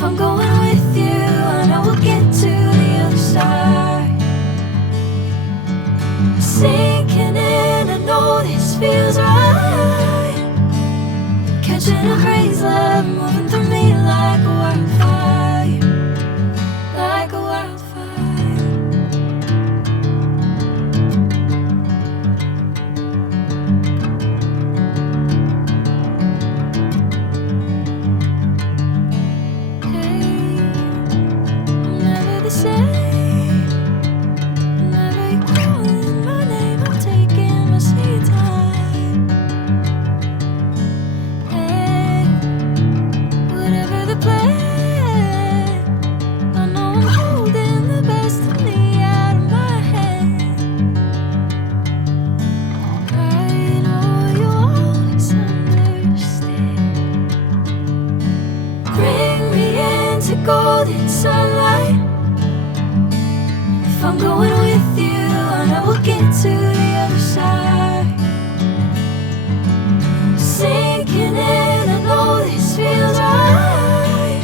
If I'm going with you, I know we'll get to the other side. Sinking in, I know this feels right. Catching a crazy love, moving through me like a wildfire, like a wildfire. Golden sunlight. If I'm going with you, I know we'll get to the other side. Sinking in, I know this feels right.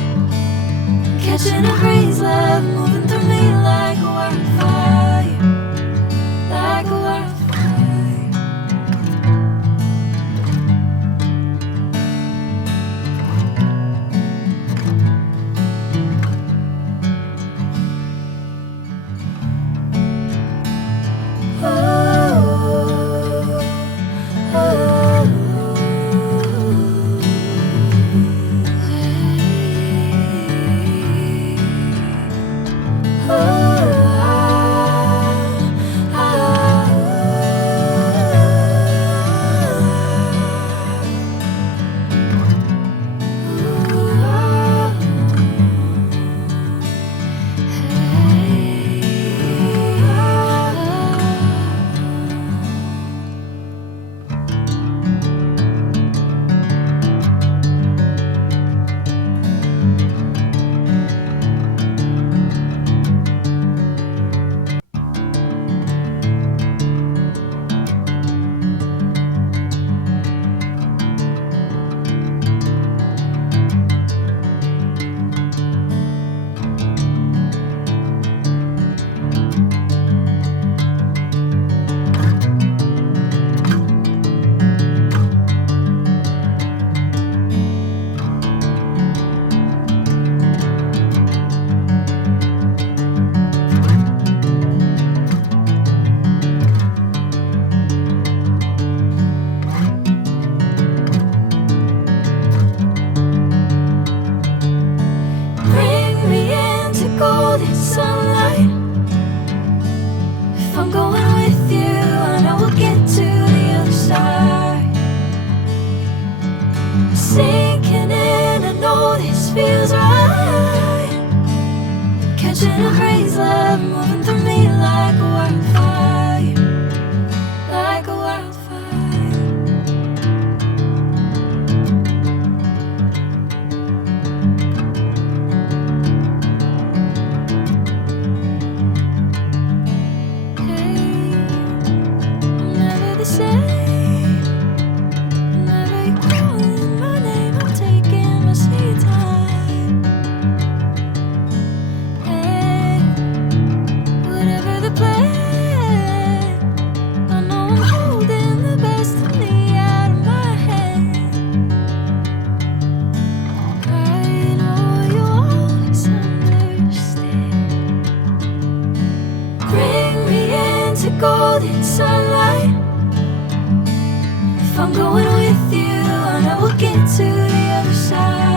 Catching a crazy love, moving through me like a wildfire, like a wildfire. Golden sunlight. If I'm going with you, I know we'll get to the other side. Sinking in, I know this feels right. Catching a crazy love, moving through me like a wildfire, like a wildfire. Golden sunlight. If I'm going with you, I know we'll get to the other side.